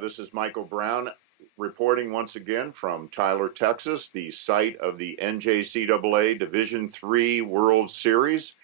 This is Michael Brown reporting once again from Tyler, Texas, the site of the NJCAA Division III World Series.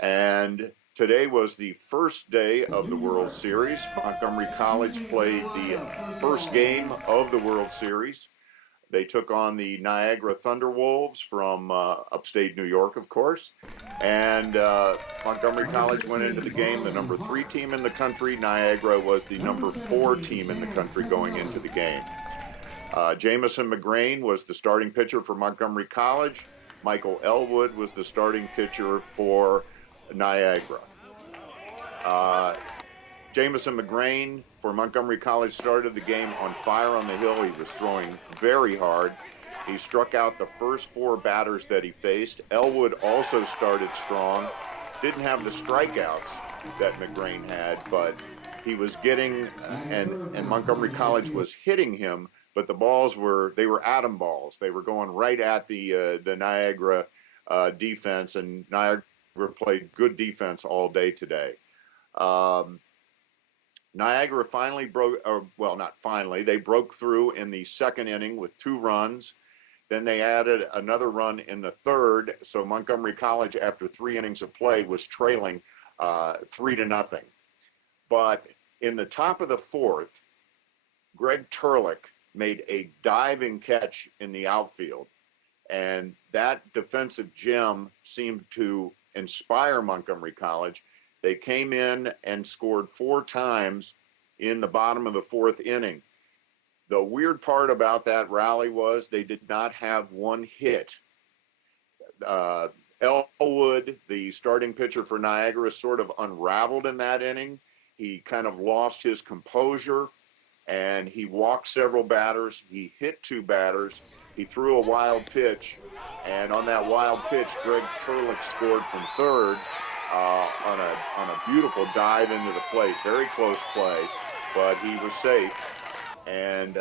And today was the first day of the World Series. Montgomery College played the first game of the World Series. They took on the Niagara Thunderwolves from upstate New York, of course. And Montgomery College went into the game, the number 3 team in the country. Niagara was the number 4 team in the country going into the game. Jamison McGrain was the starting pitcher for Montgomery College. Michael Elwood was the starting pitcher for Niagara. Jamison McGrain for Montgomery College started the game on fire on the hill. He was throwing very hard. He struck out the first 4 batters that he faced. Elwood also started strong. Didn't have the strikeouts that McGrain had, but he was getting, and Montgomery College was hitting him, but the balls were atom balls. They were going right at the Niagara defense, and Niagara played good defense all day today. Niagara finally broke, well, not finally, they broke through in the second inning with 2 runs. Then they added another run in the third. So Montgomery College, after 3 innings of play, was trailing 3-0. But in the top of the 4th, Greg Turlick made a diving catch in the outfield. And that defensive gem seemed to inspire Montgomery College. They came in and scored 4 times in the bottom of the 4th inning. The weird part about that rally was they did not have one hit. Elwood, the starting pitcher for Niagara, sort of unraveled in that inning. He kind of lost his composure, and he walked several batters. He hit 2 batters. He threw a wild pitch, and on that wild pitch, Greg Turlick scored from third. On a beautiful dive into the plate, very close play, but he was safe. And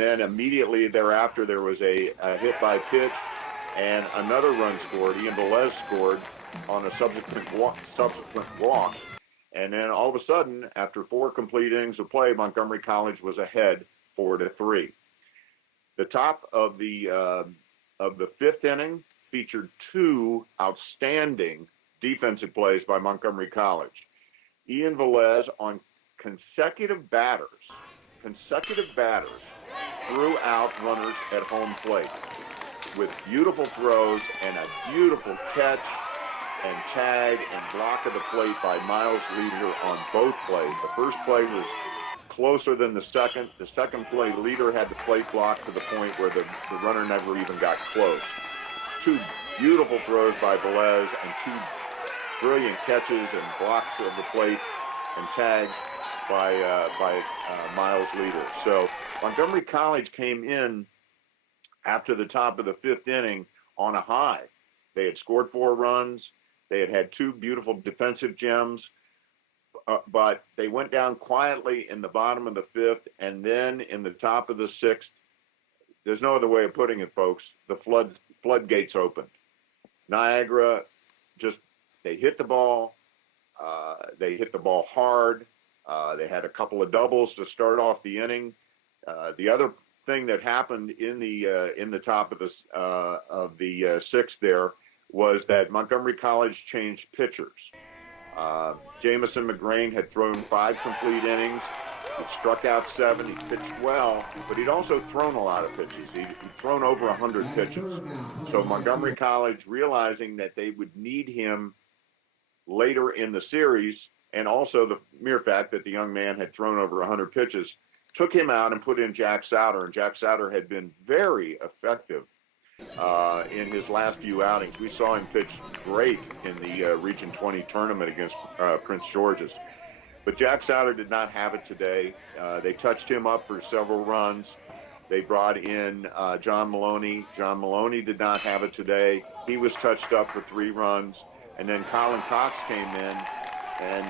then immediately thereafter, there was a hit by pitch, and another run scored. Ian Velez scored on a subsequent walk. And then all of a sudden, after 4 complete innings of play, Montgomery College was ahead 4-3. The top of the 5th inning featured 2 outstanding defensive plays by Montgomery College. Ian Velez on consecutive batters threw out runners at home plate with beautiful throws and a beautiful catch and tag and block of the plate by Miles Leader on both plays. The first play was closer than the second. The second play, Leader had the plate blocked to the point where the runner never even got close. 2 beautiful throws by Velez and 2 brilliant catches and blocks of the plate and tags by Miles Leader. So Montgomery College came in after the top of the 5th inning on a high. They had scored 4 runs. They had had 2 beautiful defensive gems, but they went down quietly in the bottom of the 5th, and then in the top of the 6th, there's no other way of putting it, folks, the floodgates opened. Niagara they hit the ball. They hit the ball hard. They had a couple of doubles to start off the inning. The other thing that happened in the top of the 6th there was that Montgomery College changed pitchers. Jamison McGrain had thrown 5 complete innings. He struck out 7. He pitched well, but he'd also thrown a lot of pitches. He'd thrown over 100 pitches. So Montgomery College, realizing that they would need him later in the series, and also the mere fact that the young man had thrown over 100 pitches, took him out and put in Jack Souter. And Jack Souter had been very effective in his last few outings. We saw him pitch great in the Region 20 tournament against Prince George's. But Jack Souter did not have it today. They touched him up for several runs. They brought in John Maloney. John Maloney did not have it today. He was touched up for 3 runs. And then Colin Cox came in, and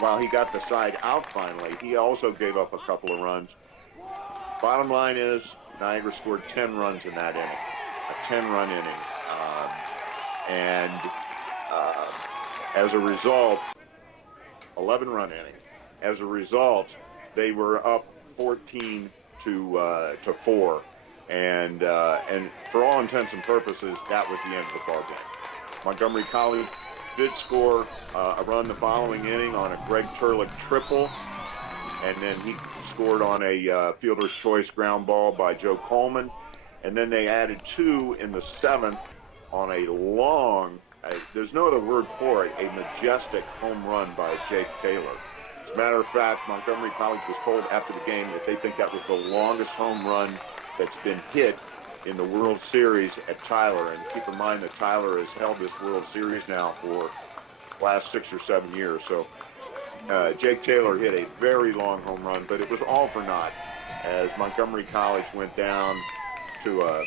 while he got the side out finally, he also gave up a couple of runs. Bottom line is, Niagara scored 10 runs in that inning, a 10-run inning. And as a result, 11-run inning. As a result, they were up 14 to 4, and for all intents and purposes, that was the end of the ball game. Montgomery College did score a run the following inning on a Greg Turlick triple, and then he scored on a fielder's choice ground ball by Joe Coleman, and then they added 2 in the 7th on a long, there's no other word for it, a majestic home run by Jake Taylor. As a matter of fact, Montgomery College was told after the game that they think that was the longest home run that's been hit in the World Series at Tyler. And keep in mind that Tyler has held this World Series now for the last 6 or 7 years. So Jake Taylor hit a very long home run, but it was all for naught as Montgomery College went down to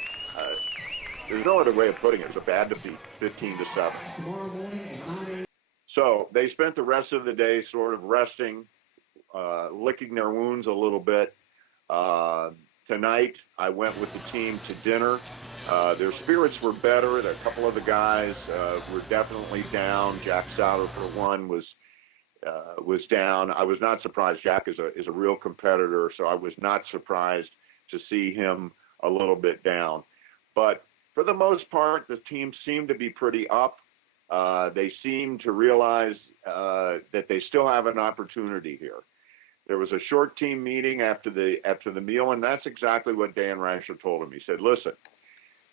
there's no other way of putting it. It was a bad defeat, 15-7. Tomorrow morning at 9 a.m. So they spent the rest of the day sort of resting, licking their wounds a little bit. Tonight, I went with the team to dinner. Their spirits were better. A couple of the guys were definitely down. Jack Sauter, for one, was down. I was not surprised. Jack is a real competitor, so I was not surprised to see him a little bit down. But for the most part, the team seemed to be pretty up. They seem to realize that they still have an opportunity here. There was a short team meeting after the meal, and that's exactly what Dan Rasher told him. He said, listen,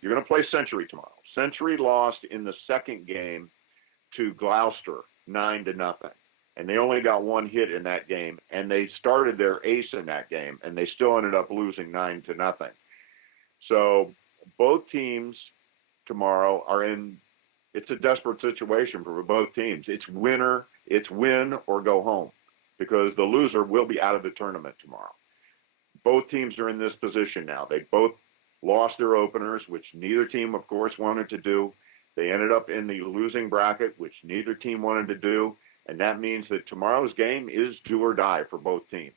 you're going to play Century tomorrow. Century lost in the second game to Gloucester 9-0, and they only got 1 hit in that game, and they started their ace in that game, and they still ended up losing 9-0. So both teams tomorrow are in, it's a desperate situation for both teams. It's win or go home, because the loser will be out of the tournament tomorrow. Both teams are in this position now. They both lost their openers, which neither team, of course, wanted to do. They ended up in the losing bracket, which neither team wanted to do, and that means that tomorrow's game is do or die for both teams.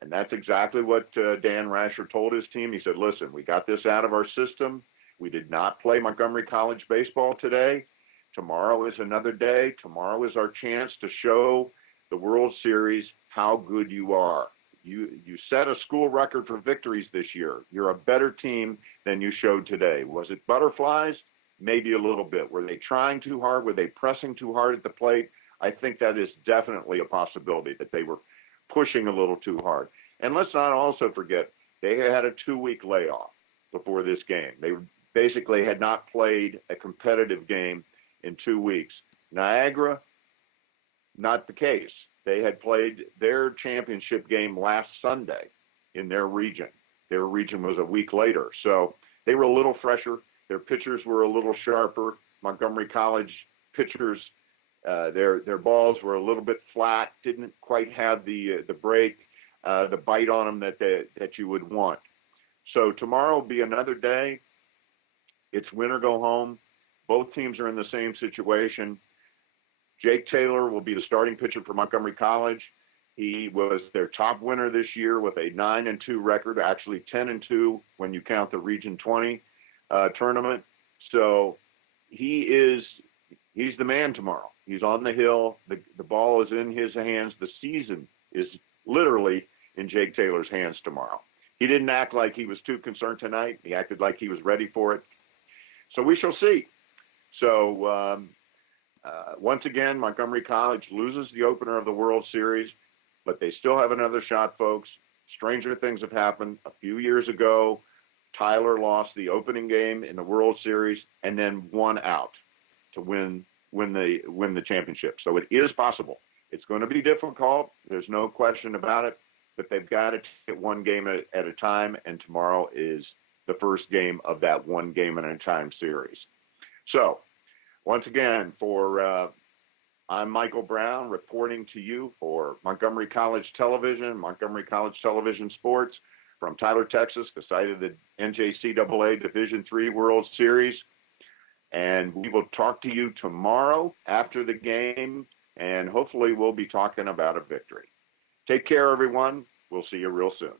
And that's exactly what Dan Rasher told his team. He said, listen, we got this out of our system. We did not play Montgomery College baseball today. Tomorrow is another day. Tomorrow is our chance to show the World Series how good you are. You set a school record for victories this year. You're a better team than you showed today. Was it butterflies? Maybe a little bit. Were they trying too hard? Were they pressing too hard at the plate? I think that is definitely a possibility, that they were pushing a little too hard. And let's not also forget, they had a 2-week layoff before this game. They basically had not played a competitive game in 2 weeks. Niagara, not the case. They had played their championship game last Sunday in their region. Their region was a week later. So they were a little fresher. Their pitchers were a little sharper. Montgomery College pitchers, their balls were a little bit flat, didn't quite have the break, the bite on them that you would want. So tomorrow will be another day. It's win or go home. Both teams are in the same situation. Jake Taylor will be the starting pitcher for Montgomery College. He was their top winner this year with a 9-2 record, actually 10-2 when you count the Region 20 tournament. So he's the man tomorrow. He's on the hill. The ball is in his hands. The season is literally in Jake Taylor's hands tomorrow. He didn't act like he was too concerned tonight. He acted like he was ready for it. So we shall see. So once again, Montgomery College loses the opener of the World Series, but they still have another shot, folks. Stranger things have happened. A few years ago, Tyler lost the opening game in the World Series and then won out to win the championship. So it is possible. It's going to be difficult. There's no question about it, but they've got to take one game at a time, and tomorrow is the first game of that one game at a time series. So once again, I'm Michael Brown reporting to you for Montgomery College Television, Montgomery College Television Sports from Tyler, Texas, the site of the NJCAA Division III World Series. And we will talk to you tomorrow after the game, and hopefully we'll be talking about a victory. Take care, everyone. We'll see you real soon.